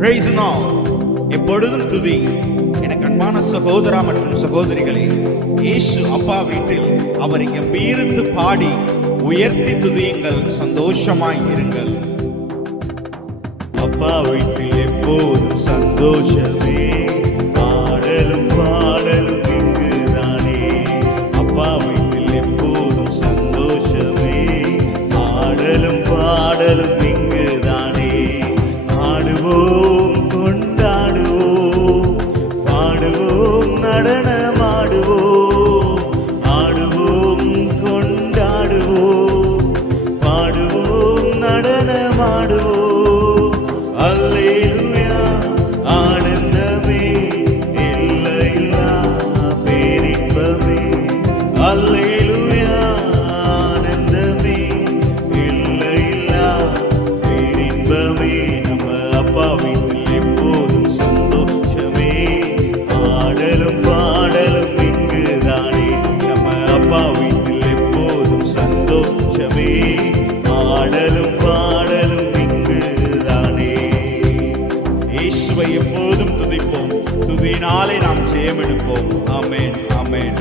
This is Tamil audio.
Praise the Lord. எப்பொழுதும் துதி. எனக்கு அன்பான சகோதரா மற்றும் சகோதரிகளே, இயேசு அப்பா வீட்டில் அவரை கம்பீரித்து பாடி உயர்த்தி துதியுங்கள், சந்தோஷமாய் இருங்கள். அப்பா வீட்டில் எப்போதும் சந்தோஷமே, ஆடலும் பாடலும் இங்குதானே. அப்பா வீட்டில் எப்போதும் சந்தோஷமே, ஆடலும் பாடலும் இங்குதானே. ஆடுவோம், கொண்டாடுவோம், பாடுவோம், நடனமாடுவோம். ஆடுவோம், கொண்டாடுவோம், பாடுவோம், நடனமாடுவோம். அல்லேலூயா, ஆனந்தமே, எல்லையில்லா பேரின்பமே. அல்லேலூயா, ஆனந்தமே, எல்லையில்லா பேரின்பமே. நம்ம அப்பா வீட்டில் எப்போதும் சந்தோஷமே, ஆடலும் பாடலும் இங்குதானே. நம்ம அப்பா வீட்டில் எப்போதும் சந்தோஷமே, ஆடலும் பாடலும் இங்குதானே. இயேசுவை எப்போதும் துதிப்போம், துதியினாலே நாம் ஜெயம் எடுப்போம். ஆமென், ஆமென்.